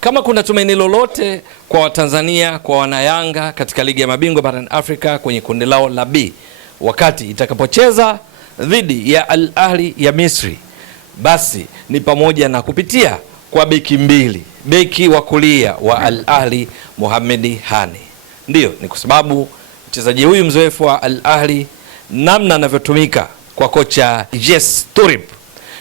Kama kuna tumaini lolote kwa Watanzania, kwa wanayanga katika ligi ya mabingwa barani Afrika kwenye kundi lao la B, wakati itakapocheza dhidi ya Al Ahli ya Misri, basi ni pamoja na kupitia kwa beki mbili. Beki wa kulia wa Al Ahli Mohamed Hani, ndiyo ni kwa sababu mchezaji huyu mzoefu wa Al Ahli, namna anavyotumika kwa kocha Jes Touré,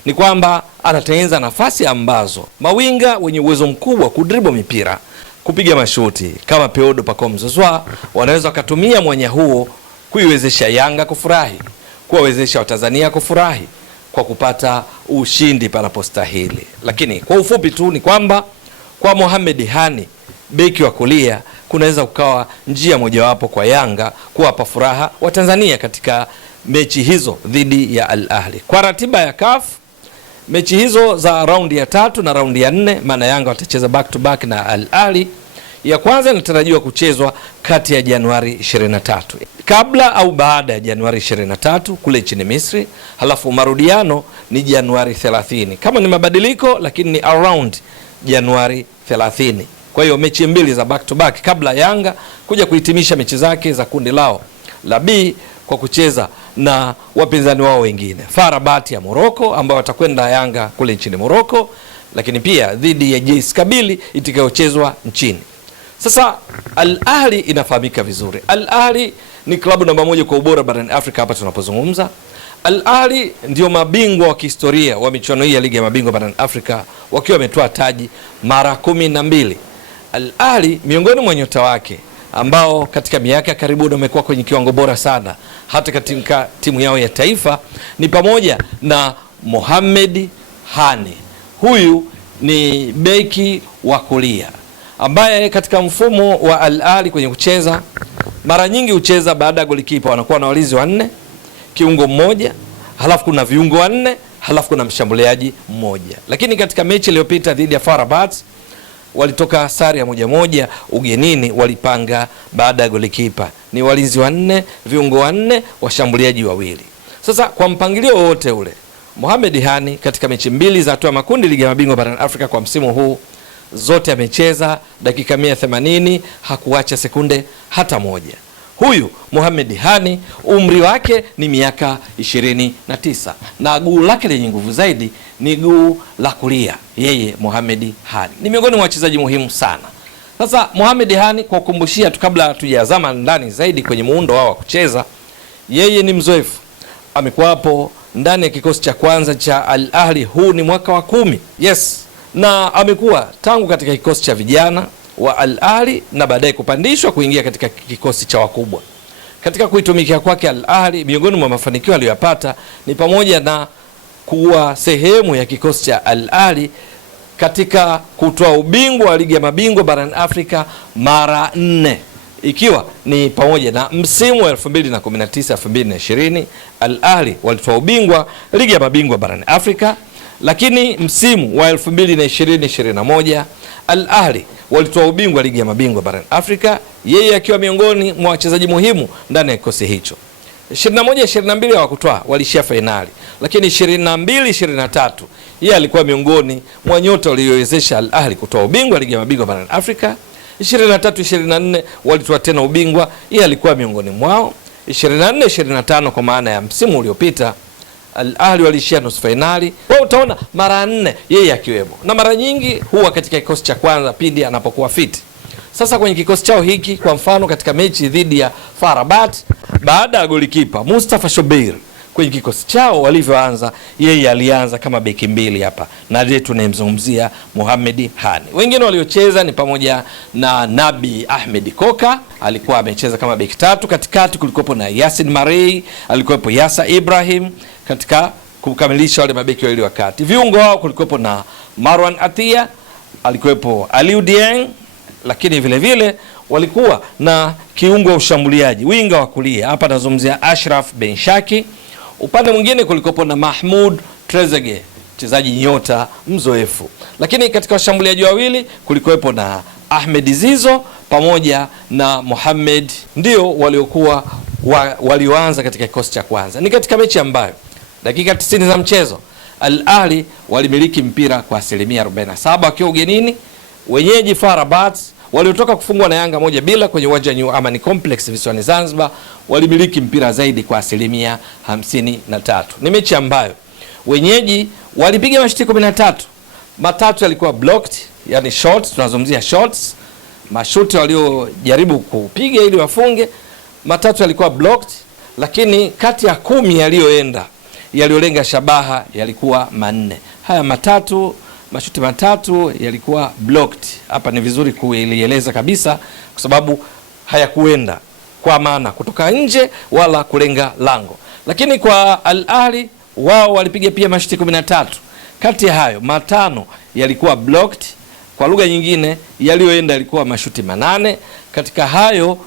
ni kwamba anatengeneza nafasi ambazo mawinga wenye uwezo mkubwa kudribo mipira, kupiga mashuti kama Peodo Pacome Zouzoua wanaweza wakatumia mwanya huo kuiwezesha Yanga kufurahi, kuwawezesha Watanzania kufurahi kwa kupata ushindi panapostahili. Lakini kwa ufupi tu ni kwamba kwa Mohamed Hani, beki wa kulia, kunaweza kukawa njia mojawapo kwa Yanga kuwapa furaha Watanzania katika mechi hizo dhidi ya Al Ahli. Kwa ratiba ya CAF, mechi hizo za raundi ya 3 na raundi ya 4, maana Yanga watacheza back to back na Al Ahli. Ya kwanza inatarajiwa kuchezwa kati ya Januari 23, kabla au baada ya Januari 23 kule nchini Misri, halafu marudiano ni Januari 30. Kama ni mabadiliko, lakini ni around Januari 30. Kwa hiyo mechi mbili za back to back kabla Yanga kuja kuhitimisha mechi zake za kundi lao la B kwa kucheza na wapinzani wao wengine, FAR Rabat ya Morocco ambao watakwenda Yanga kule nchini Morocco, lakini pia dhidi ya JS Kabylie itakayochezwa nchini. Sasa Al Ahli inafahamika vizuri. Al Ahli ni klabu namba 1 kwa ubora barani Afrika hapa tunapozungumza. Al Ahli ndio mabingwa wa kihistoria wa michuano hii ya ligi ya mabingwa barani Afrika, wakiwa wametoa taji mara 12. Al Ahli miongoni mwa nyota wake ambao katika miaka karibuni wamekuwa kwenye kiwango bora sana hata katika timu yao ya taifa ni pamoja na Mohamed Hani. Huyu ni beki wa kulia ambaye katika mfumo wa Al Ahli kwenye kucheza mara nyingi hucheza baada ya golikipa wanakuwa na walinzi 4, kiungo mmoja, halafu kuna viungo 4, halafu kuna mshambuliaji mmoja. Lakini katika mechi iliyopita dhidi ya FAR Rabat walitoka sare ya 1-1 ugenini, walipanga baada ya golikipa ni walinzi 4, viungo 4, washambuliaji 2. Sasa kwa mpangilio wote ule, Mohamed Hani katika mechi mbili za hatua makundi ligi ya mabingwa barani Afrika kwa msimu huu zote amecheza dakika 180, hakuacha sekunde hata moja. Huyu Mohamed Hani umri wake ni miaka 29 na guu lake lenye nguvu zaidi ni guu la kulia. Yeye Mohamed Hani ni miongoni mwa wachezaji muhimu sana. Sasa Mohamed Hani, kwa kukumbushia tu kabla hatujazama ndani zaidi kwenye muundo wao wa kucheza, yeye ni mzoefu, amekuwa hapo ndani ya kikosi cha kwanza cha Al Ahli, huu ni mwaka wa 10. Yes, na amekuwa tangu katika kikosi cha vijana wa Al Ahli na baadaye kupandishwa kuingia katika kikosi cha wakubwa. Katika kuitumikia kwake Al Ahli, miongoni mwa mafanikio aliyopata ni pamoja na kuwa sehemu ya kikosi cha Al Ahli katika kutoa ubingwa wa ligi ya mabingwa barani Afrika mara 4, ikiwa ni pamoja na msimu wa 2019-2020 Al Ahli walitoa ubingwa ligi ya mabingwa barani Afrika, lakini msimu wa 2020-2021 Al Ahli walitoa ubingwa ligi ya mabingwa barani Afrika, yeye akiwa miongoni mwa wachezaji muhimu ndani ya kikosi hicho. 21-22 hawakutwaa, walishia fainali, lakini 22-23 yeye alikuwa miongoni mwa nyota waliowezesha Al Ahli kutoa ubingwa ligi ya mabingwa barani Afrika. 23-24 walitoa tena ubingwa, yeye alikuwa miongoni mwao. 24-25 kwa maana ya msimu uliopita Al Ahli walishia nusu fainali. Kwa utaona mara 4 yeye akiwemo, na mara nyingi huwa katika kikosi cha kwanza pindi anapokuwa fit. Sasa kwenye kikosi chao hiki, kwa mfano katika mechi dhidi ya FAR Rabat, baada ya golikipa Mustafa Shobeir kwenye kikosi chao walivyoanza, yeye alianza kama beki mbili hapa, na ndiye tunayemzungumzia Mohamed Hani. Wengine waliocheza ni pamoja na Nabi Ahmed Koka, alikuwa amecheza kama beki 3. Katikati kulikuwepo na Yasin Marei, alikuwepo Yasa Ibrahim katika kukamilisha wale mabeki wawili wakati. Viungo wao kulikuwepo na Marwan Atia, alikuwepo Aliou Dieng, lakini vile vile walikuwa na kiungo wa ushambuliaji, winga wa kulia, hapa nazungumzia Ashraf Ben Shaki. Upande mwingine kulikuwepo na Mahmoud Trezeguet, mchezaji nyota mzoefu. Lakini katika washambuliaji wawili kulikuwepo na Ahmed Zizo pamoja na Mohamed, ndio waliokuwa walioanza katika kikosi cha kwanza. Ni katika mechi ambayo dakika 90 za mchezo Al Ahli walimiliki mpira kwa 47% wakiwa ugenini, wenyeji FAR Rabat waliotoka kufungwa na Yanga 1-0 kwenye uwanja New Amani Complex visiwani Zanzibar walimiliki mpira zaidi kwa 53%. Ni mechi ambayo wenyeji walipiga mashuti 13, matatu yalikuwa blocked, yani shots, tunazungumzia shots, mashuti waliojaribu kupiga ili wafunge, matatu yalikuwa blocked, lakini kati ya 10 yaliyoenda yaliolenga shabaha yalikuwa 4. Haya mashuti matatu yalikuwa blocked. Hapa ni vizuri kuieleza kabisa kwa sababu hayakuenda kwa maana kutoka nje wala kulenga lango. Lakini kwa Al Ahly wao walipiga pia mashuti 13. Kati ya hayo 5 yalikuwa blocked. Kwa lugha nyingine yaliyoenda yalikuwa mashuti 8. Katika hayo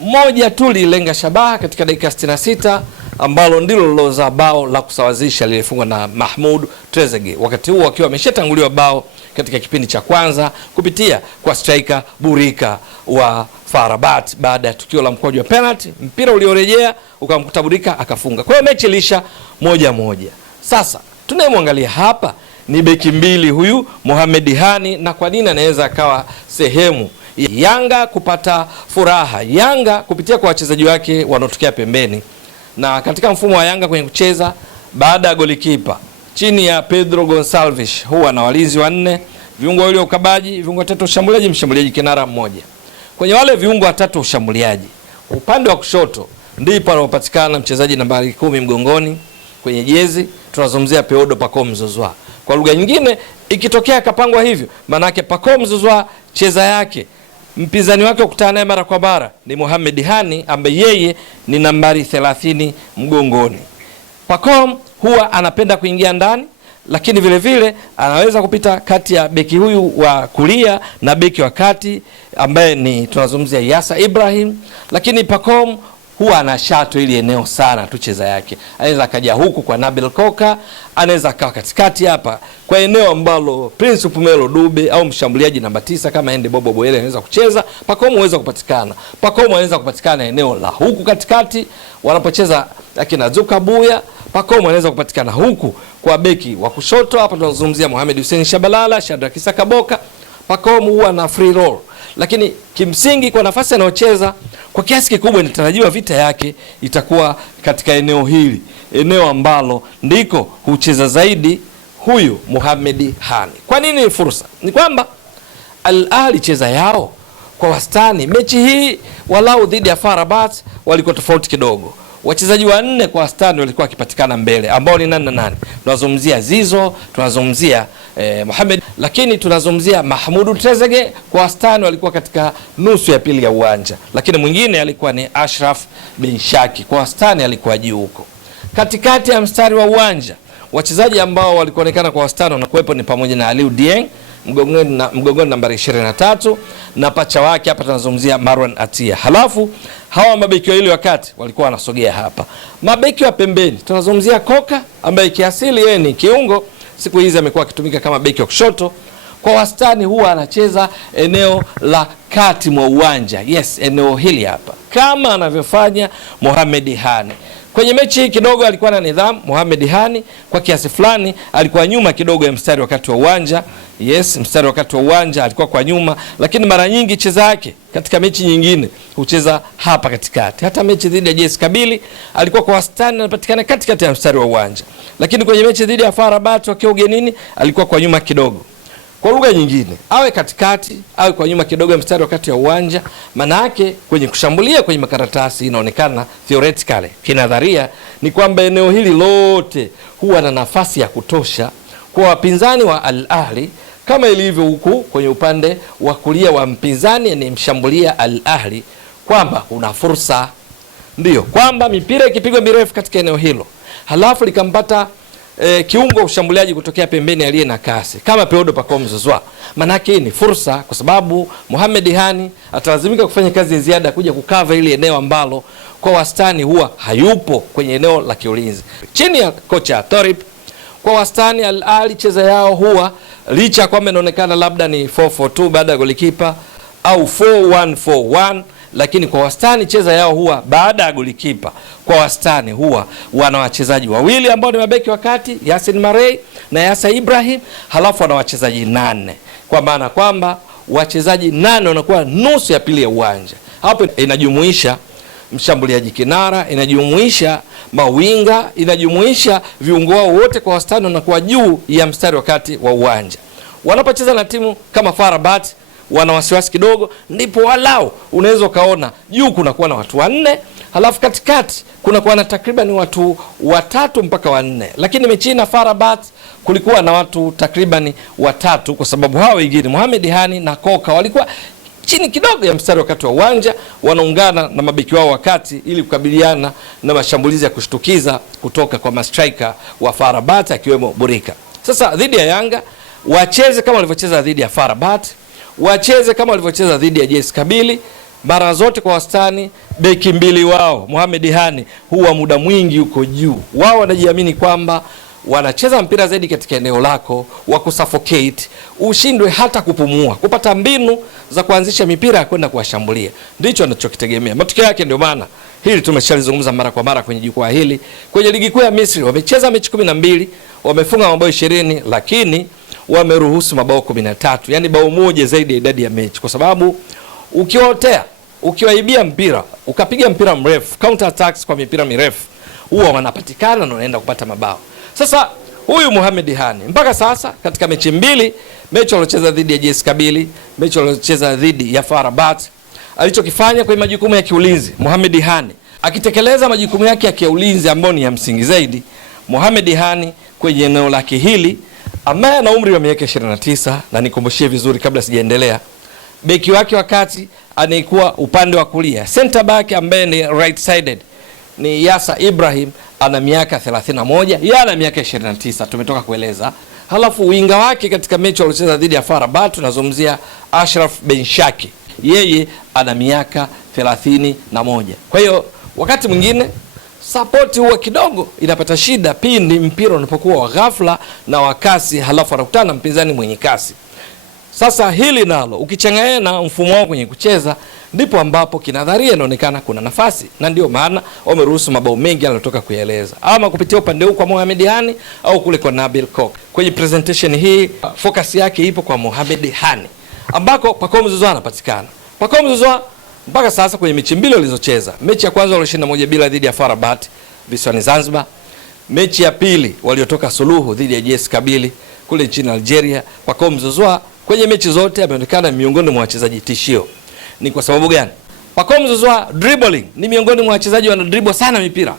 moja tu lilenga shabaha katika dakika 66 ambalo ndilo liloza bao la kusawazisha lilifungwa na Mahmoud Trezeguet, wakati huo akiwa ameshatanguliwa bao katika kipindi cha kwanza kupitia kwa striker Burika wa FAR Rabat baada ya tukio la mkwaju wa penalty, mpira uliorejea ukamkuta Burika akafunga. Kwa hiyo mechi ilisha 1-1. Sasa tunayemwangalia hapa ni beki mbili huyu Mohamed Hani, na kwa nini anaweza akawa sehemu Yanga kupata furaha, Yanga kupitia kwa wachezaji wake wanaotokea pembeni. Na katika mfumo wa Yanga kwenye kucheza, baada ya golikipa chini ya Pedro Gonçalves huwa na walinzi 4, viungo wawili wa ukabaji, viungo 3 ushambuliaji, mshambuliaji kinara mmoja. Kwenye wale viungo 3 ushambuliaji, upande wa kushoto ndipo anapatikana mchezaji nambari 10 mgongoni kwenye jezi, tunazungumzia Peodo Pacome Zouzoua. Kwa lugha nyingine, ikitokea kapangwa hivyo, maana yake Pacome Zouzoua cheza yake mpinzani wake kukutana naye mara kwa mara ni Mohamed Hani ambaye yeye ni nambari 30 mgongoni. Pacome huwa anapenda kuingia ndani, lakini vile vile anaweza kupita kati ya beki huyu wa kulia na beki wa kati ambaye ni tunazungumzia Yasa Ibrahim, lakini Pacome huwa anashato ili eneo sana tu cheza yake. Anaweza kaja huku kwa Nabil Koka, anaweza kawa katikati hapa kwa eneo ambalo Prince Pumelo Dube au mshambuliaji namba 9 kama Ende Bobo Boyele anaweza kucheza. Pacome anaweza kupatikana. Pacome anaweza kupatikana eneo la huku katikati wanapocheza akina Zuka Buya. Pacome anaweza kupatikana huku kwa beki wa kushoto, hapa tunazungumzia Mohamed Hussein Shabalala, Shadrack Issa Kaboka. Pacome huwa na free roll, lakini kimsingi kwa nafasi anayocheza kwa kiasi kikubwa inatarajiwa vita yake itakuwa katika eneo hili, eneo ambalo ndiko hucheza zaidi huyu Mohamed Hani. Kwa nini fursa? Ni kwamba Al Ahly cheza yao kwa wastani mechi hii walau dhidi ya FAR Rabat walikuwa tofauti kidogo. Wachezaji 4 kwa wastani walikuwa wakipatikana mbele, ambao ni nani na nani? Tunazungumzia Zizo, tunazungumzia Mohamed, lakini tunazungumzia Mahmoud Trezeguet kwa wastani walikuwa katika nusu ya pili ya uwanja, lakini mwingine alikuwa ni Ashraf bin Shaki kwa wastani alikuwa juu huko. Katikati ya mstari wa uwanja wachezaji ambao walikuonekana kwa wastani wanakuwepo ni pamoja na Aliou Dieng mgongoni nambari 23 na pacha wake hapa tunazungumzia Marwan Atia. Halafu hawa mabeki wa ile wakati walikuwa wanasogea hapa. Mabeki wa pembeni tunazungumzia Koka ambaye kiasili yeye ni kiungo, siku hizi amekuwa akitumika kama beki wa kushoto. Kwa wastani huwa anacheza eneo la kati mwa uwanja. Yes, eneo hili hapa kama anavyofanya Mohamed Hani. Kwenye mechi hii kidogo alikuwa na nidhamu Mohamed Hani, kwa kiasi fulani alikuwa nyuma kidogo ya mstari wakati wa uwanja. Yes, mstari wakati wa uwanja alikuwa kwa nyuma, lakini mara nyingi cheza yake katika mechi nyingine hucheza hapa katikati. Hata mechi dhidi ya JS Kabylie alikuwa kwa wastani anapatikana katikati ya mstari wa uwanja, lakini kwenye mechi dhidi ya FAR Rabat wakiwa ugenini alikuwa kwa nyuma kidogo. Kwa lugha nyingine, awe katikati awe kwa nyuma kidogo ya mstari wakati wa uwanja, maana yake kwenye kushambulia kwenye makaratasi inaonekana theoretically, kinadharia ni kwamba eneo hili lote huwa na nafasi ya kutosha kwa wapinzani wa Al Ahly, kama ilivyo huku kwenye upande wa kulia wa mpinzani ni mshambulia Al Ahly, kwamba una fursa, ndio kwamba mipira ikipigwa mirefu katika eneo hilo halafu likampata kiungo ushambuliaji kutokea pembeni aliye na kasi kama Peodo Pacome Zouzoua, manake ni fursa, kwa sababu Mohamed Hani atalazimika kufanya kazi ya ziada kuja kukava ile eneo ambalo kwa wastani huwa hayupo kwenye eneo la kiulinzi. Chini ya kocha Torip, kwa wastani Al Ahly cheza yao huwa licha kwamba inaonekana labda ni 4-4-2 baada ya golikipa au 4-1-4-1, lakini kwa wastani cheza yao huwa baada ya golikipa kwa wastani huwa wana wachezaji wawili ambao ni mabeki wakati, Yasin Marei na Yasa Ibrahim, halafu wana wachezaji 8, kwa maana kwamba wachezaji 8 wanakuwa nusu ya pili ya uwanja. Hapo inajumuisha mshambuliaji kinara, inajumuisha mawinga, inajumuisha viungo wao wote kwa wastani wanakuwa juu ya mstari wa kati wa uwanja. Wanapocheza na timu kama FAR Rabat wana wasiwasi kidogo, ndipo walao unaweza kaona juu kunakuwa na watu 4, halafu katikati kunakuwa na takriban watu 3 mpaka 4. Lakini mechi na FAR Rabat kulikuwa na watu takriban 3 kwa sababu hao wengine Mohamed Hani na Koka walikuwa chini kidogo ya mstari wakati wa uwanja, wanaungana na mabeki wao wakati ili kukabiliana na mashambulizi ya kushtukiza kutoka kwa mastrika wa FAR Rabat akiwemo Burika. Sasa dhidi ya Yanga wacheze kama walivyocheza dhidi ya FAR Rabat, wacheze kama walivyocheza dhidi ya JS Kabylie. Mara zote kwa wastani beki mbili wao Mohamed Hani huwa muda mwingi yuko juu. Wao wanajiamini kwamba wanacheza mpira zaidi katika eneo lako wa kusuffocate, ushindwe hata kupumua, kupata mbinu za kuanzisha mipira ya kwenda kuwashambulia. Ndicho anachokitegemea. Matokeo yake ndio maana hili tumeshalizungumza mara kwa mara kwenye jukwaa hili. Kwenye ligi kuu ya Misri wamecheza mechi 12, wamefunga mabao 20, lakini wameruhusu mabao 13. Yaani bao moja zaidi ya idadi ya mechi, kwa sababu ukiotea, ukiwaibia mpira, ukapiga mpira mrefu, counter attacks kwa mipira mirefu, huwa wanapatikana na wanaenda kupata mabao. Sasa huyu Mohamed Hani mpaka sasa katika mechi 2, mechi aliyocheza dhidi ya JS Kabylie, mechi aliyocheza dhidi ya FAR Rabat, alichokifanya kwenye majukumu ya kiulinzi Mohamed Hani akitekeleza majukumu yake ya kiulinzi ambayo ni ya msingi zaidi. Mohamed Hani kwenye eneo lake hili ambaye ana umri wa miaka 29, na nikumbushie vizuri kabla sijaendelea, beki wake wakati anaikuwa upande wa kulia, center back ambaye ni right sided ni Yasa Ibrahim, ana miaka 31, yeye ana miaka 29 tumetoka kueleza. Halafu winga wake katika mechi aliyocheza dhidi ya FAR Rabat tunazungumzia Ashraf Benshaki, yeye ana miaka 31. Kwa hiyo wakati mwingine support huwa kidogo inapata shida pindi mpira unapokuwa wa ghafla na wa kasi, halafu anakutana na mpinzani mwenye kasi. Sasa hili nalo ukichanganya na mfumo wao kwenye kucheza, ndipo ambapo kinadharia inaonekana kuna nafasi, na ndio maana wameruhusu mabao mengi aliyotoka kueleza, ama kupitia upande huu kwa Mohamed Hani au kule kwa Nabil Kok. Kwenye presentation hii focus yake ipo kwa Mohamed Hani, ambako Pacome Zouzoua anapatikana. Pacome Zouzoua mpaka sasa kwenye mechi 2 walizocheza, mechi ya kwanza walishinda 1-0 dhidi ya FAR Rabat visiwani Zanzibar, mechi ya pili waliotoka suluhu dhidi ya JS Kabylie kule nchini Algeria. Pacome Zouzoua kwenye mechi zote ameonekana miongoni mwa wachezaji tishio. Ni kwa sababu gani? Pacome Zouzoua dribbling ni miongoni mwa wachezaji wana dribble sana mipira.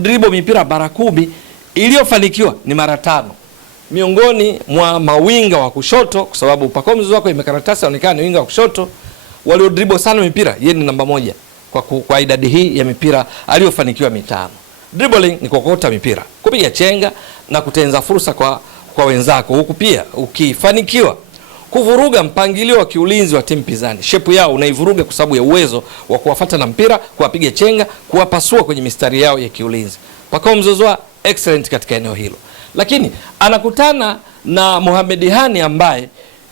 Dribble mipira mara 10, iliyofanikiwa ni mara 5. Miongoni mwa mawinga wa kushoto, kwa sababu Pacome Zouzoua kwa makaratasi anaonekana ni winga wa kushoto, walio dribble sana mipira yeye ni namba 1 kwa idadi hii ya mipira aliyofanikiwa 5. Dribbling ni kokota mipira, kupiga chenga na kutenza fursa kwa wenzako, huku pia ukifanikiwa kuvuruga mpangilio wa kiulinzi wa timu pinzani. Shepu yao unaivuruga kwa sababu ya uwezo wa kuwafuata na mpira, kuwapiga chenga, kuwapasua kwenye mistari yao ya kiulinzi. Pacome Zouzoua excellent katika eneo hilo. Lakini anakutana na Mohamed Hani ambaye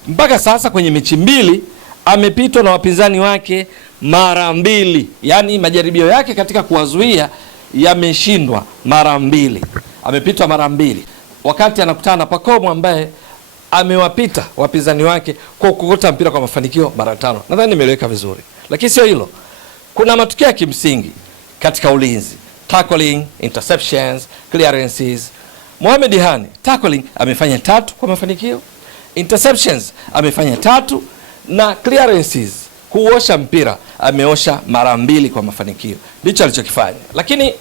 mpaka sasa kwenye mechi 2 amepitwa na wapinzani wake mara 2. Yaani majaribio yake katika kuwazuia yameshindwa mara 2. Amepitwa mara 2. Wakati anakutana na Pacome ambaye amewapita wapinzani wake kwa kukota mpira kwa mafanikio mara 5. Nadhani nimeeleweka vizuri. Lakini sio hilo. Kuna matukio ya kimsingi katika ulinzi. Tackling, interceptions, clearances. Mohamed Hani, tackling amefanya 3 kwa mafanikio. Interceptions amefanya 3 na clearances, kuosha mpira ameosha mara 2 kwa mafanikio. Ndicho alichokifanya. Lakini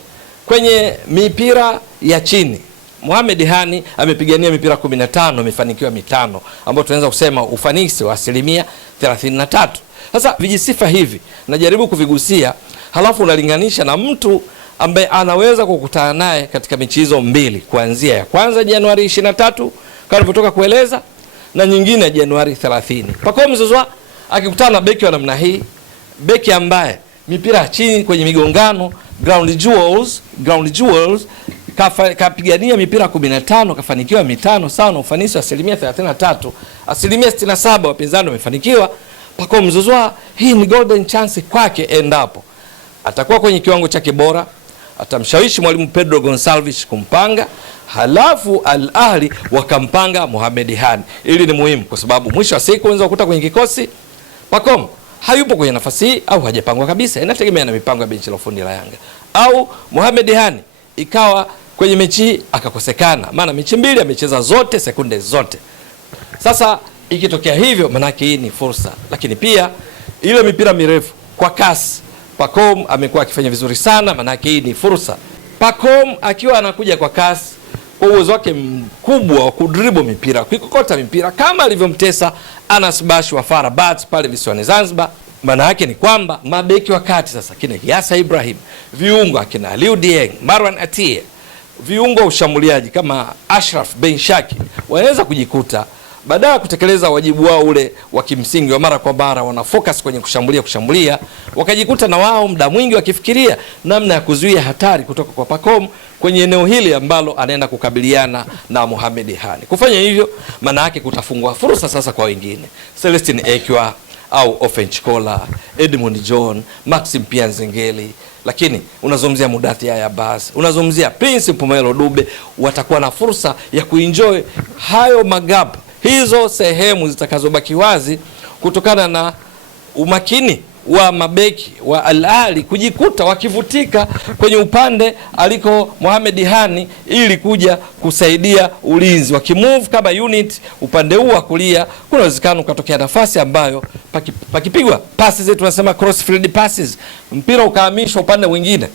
kwenye mipira ya chini Mohamed Hani amepigania mipira 15, amefanikiwa 5, ambapo tunaweza kusema ufanisi wa 33%. Sasa vijisifa hivi najaribu kuvigusia, halafu unalinganisha na mtu ambaye anaweza kukutana naye katika mechi hizo 2, kuanzia ya kwanza Januari 23 kama nilivyotoka kueleza, na nyingine Januari 30. Pacome Zouzoua akikutana na beki wa namna hii, beki ambaye mipira chini kwenye migongano, ground jewels kapigania mipira 15, kafanikiwa 5, sawa na ufanisi wa 33%. 67% wapinzani wamefanikiwa. Pacome Zouzoua hii ni golden chance kwake endapo atakuwa kwenye kiwango chake bora, atamshawishi mwalimu Pedro Gonçalves kumpanga, halafu Al Ahly wakampanga Mohamed Hani. Ili ni muhimu kwa sababu mwisho wa siku unaweza kukuta kwenye kikosi Pacome hayupo kwenye nafasi hii au hajapangwa kabisa, inategemea na mipango ya benchi la ufundi la Yanga, au Mohamed Hani ikawa kwenye mechi hii akakosekana, maana mechi mbili amecheza zote sekunde zote. Sasa ikitokea hivyo, manake hii ni fursa, lakini pia ile mipira mirefu kwa kasi Pacome amekuwa akifanya vizuri sana, manake hii ni fursa. Pacome akiwa anakuja kwa kasi, kwa uwezo wake mkubwa wa kudribble mipira, kuikokota mipira kama alivyomtesa Anas Bash wa FAR Rabat pale visiwani Zanzibar. Maana yake ni kwamba mabeki wa kati sasa kina Yasa Ibrahim, viungo akina Aliou Dieng, Marwan Atie, viungo ushambuliaji kama Ashraf Ben Shaki wanaweza kujikuta baada ya kutekeleza wajibu wao ule wa kimsingi wa mara kwa mara, wana focus kwenye kushambulia, wakajikuta na wao muda mwingi wakifikiria namna ya kuzuia hatari kutoka kwa Pacome kwenye eneo hili ambalo anaenda kukabiliana na Mohamed Hani. Kufanya hivyo maana yake kutafungua fursa sasa kwa wengine, Celestine Ekwa au Ofen Chikola, Edmund John, Maxim Pianzengeli, lakini unazungumzia Mudathi Ayabas, unazungumzia Prince Mpumelo Dube, watakuwa na fursa ya kuenjoy hayo magap, hizo sehemu zitakazobaki wazi kutokana na umakini wa mabeki wa Al Ahly kujikuta wakivutika kwenye upande aliko Mohamed Hani ili kuja kusaidia ulinzi, wakimove kama unit upande huu wa kulia. Kuna uwezekano ukatokea nafasi ambayo pakipigwa passes zetu tunasema cross field passes, mpira ukahamishwa upande mwingine,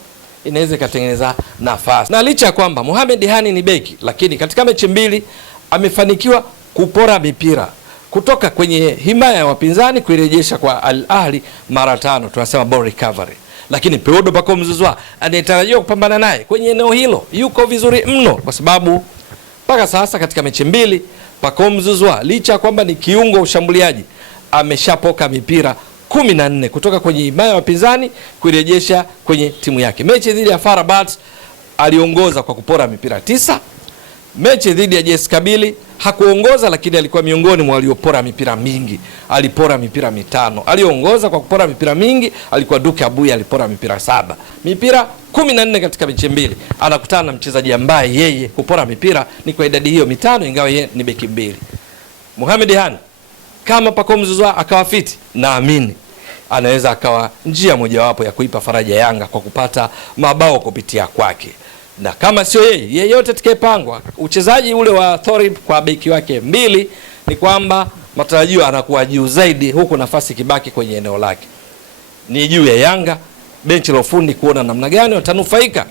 inaweza ikatengeneza nafasi. Na licha ya kwamba Mohamed Hani ni beki, lakini katika mechi mbili amefanikiwa kupora mipira kutoka kwenye himaya ya wapinzani kuirejesha kwa Al Ahly mara 5, tunasema ball recovery. Lakini Pedro Pacome Zouzoua anayetarajiwa kupambana naye kwenye eneo hilo yuko vizuri mno, kwa sababu mpaka sasa katika mechi mbili Pacome Zouzoua licha kwamba ni kiungo ushambuliaji ameshapoka mipira 14 kutoka kwenye himaya ya wapinzani kuirejesha kwenye timu yake. Mechi dhidi ya FAR Rabat aliongoza kwa kupora mipira 9. Mechi dhidi ya JS Kabylie hakuongoza, lakini alikuwa miongoni mwa waliopora mipira mingi, alipora mipira 5. Aliongoza kwa kupora mipira mingi alikuwa Duke Abuya, alipora mipira 7. Mipira 14 katika mechi mbili. Anakutana na mchezaji ambaye yeye kupora mipira ni kwa idadi hiyo 5, ingawa yeye ni beki mbili. Mohamed Hani kama Pacome Zouzoua akawa fiti, naamini anaweza akawa njia mojawapo ya kuipa faraja Yanga kwa kupata mabao kupitia kwake. Na kama sio yeye, yeyote atakayepangwa uchezaji ule wa Thorib kwa beki wake mbili, ni kwamba matarajio anakuwa juu zaidi, huku nafasi kibaki kwenye eneo lake. Ni juu ya Yanga benchi la ufundi kuona namna gani watanufaika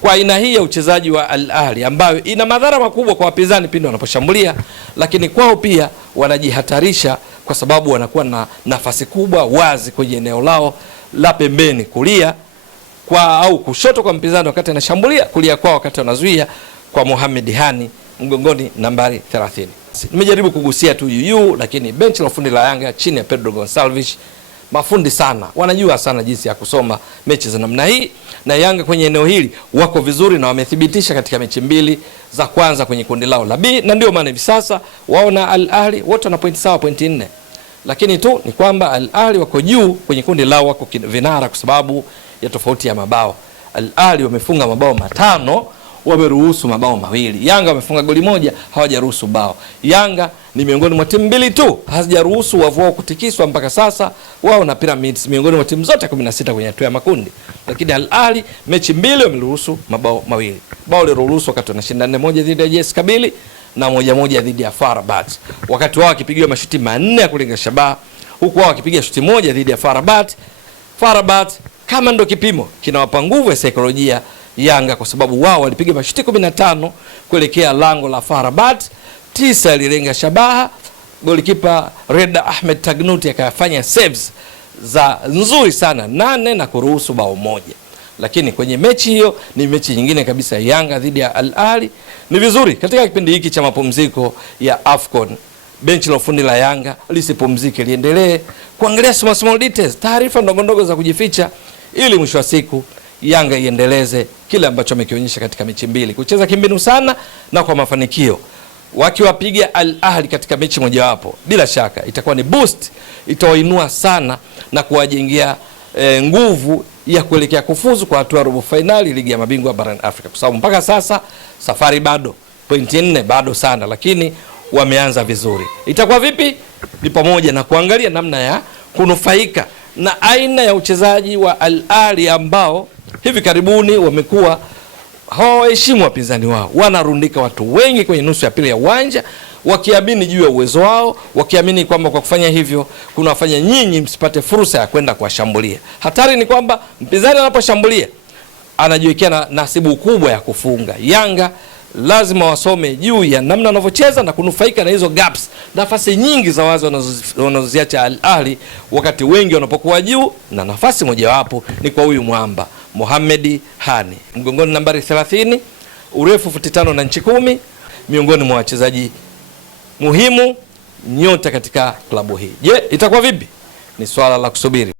kwa aina hii ya uchezaji wa Al Ahly ambayo ina madhara makubwa kwa wapinzani pindi wanaposhambulia, lakini kwao pia wanajihatarisha kwa sababu wanakuwa na nafasi kubwa wazi kwenye eneo lao la pembeni kulia kwa au kushoto kwa mpinzani wakati anashambulia, kulia kwao wakati wanazuia kwa Mohamed Hani mgongoni nambari 30. Nimejaribu kugusia tu yuyu, lakini benchi la ufundi la Yanga chini ya Pedro Gonçalves mafundi sana, wanajua sana jinsi ya kusoma mechi za namna hii, na Yanga kwenye eneo hili wako vizuri na wamethibitisha katika mechi mbili za kwanza kwenye kundi lao la B, na ndio maana hivi sasa wao na Al Ahly wote wana point sawa, point 4. Lakini tu ni kwamba Al Ahly wako juu kwenye kundi lao, wako vinara kwa sababu ya tofauti ya mabao. Al Ahly wamefunga mabao 5, wameruhusu mabao 2. Yanga wamefunga goli 1, hawajaruhusu bao. Yanga ni miongoni mwa timu mbili tu hazijaruhusu wavu wao kutikiswa mpaka sasa, wao na Pyramids miongoni mwa timu zote 16 kwenye hatua ya makundi. Lakini Al Ahly mechi mbili wameruhusu mabao 2. Bao liloruhusu wakati wanashinda 4-1 dhidi ya JS Kabylie na 1-1 dhidi ya FAR Rabat, wakati wao wakipigiwa mashuti 4 ya kulenga shabaha, huku wao wakipiga shuti 1 dhidi ya FAR Rabat. FAR Rabat kama ndo kipimo kinawapa nguvu ya saikolojia Yanga, kwa sababu wao walipiga mashuti 15 kuelekea lango la FAR Rabat, 9 alilenga shabaha. Golikipa Reda Ahmed Tagnuti akafanya saves za nzuri sana 8 na kuruhusu bao 1. Lakini kwenye mechi hiyo ni mechi nyingine kabisa, Yanga dhidi ya Al Ahly. Ni vizuri katika kipindi hiki cha mapumziko ya AFCON benchi la ufundi la Yanga lisipumzike, liendelee kuangalia small details, taarifa ndogondogo za kujificha, ili mwisho wa siku Yanga iendeleze kile ambacho amekionyesha katika mechi mbili, kucheza kimbinu sana na kwa mafanikio. Wakiwapiga Al Ahly katika mechi mojawapo, bila shaka itakuwa ni boost, itawainua sana na kuwajengea nguvu ya kuelekea kufuzu kwa hatua ya robo finali ligi ya mabingwa barani Afrika, kwa sababu mpaka sasa safari bado, pointi 4 bado sana, lakini wameanza vizuri. Itakuwa vipi? Ni pamoja na kuangalia namna ya kunufaika na aina ya uchezaji wa Al Ahly ambao hivi karibuni wamekuwa hawaheshimu wapinzani wao, wanarundika watu wengi kwenye nusu ya pili ya uwanja, wakiamini juu ya uwezo wao, wakiamini kwamba kwa kufanya hivyo kunawafanya nyinyi msipate fursa ya kwenda kuwashambulia. Hatari ni kwamba mpinzani anaposhambulia anajiwekea na nasibu kubwa ya kufunga. Yanga lazima wasome juu ya namna wanavyocheza na kunufaika na hizo gaps, nafasi nyingi za wazi wanazoziacha Al Ahly wakati wengi wanapokuwa juu, na nafasi mojawapo ni kwa huyu mwamba Mohamed Hani, mgongoni nambari 30, urefu futi 5 na inchi 10, miongoni mwa wachezaji muhimu nyota katika klabu hii. Je, itakuwa vipi? Ni swala la kusubiri.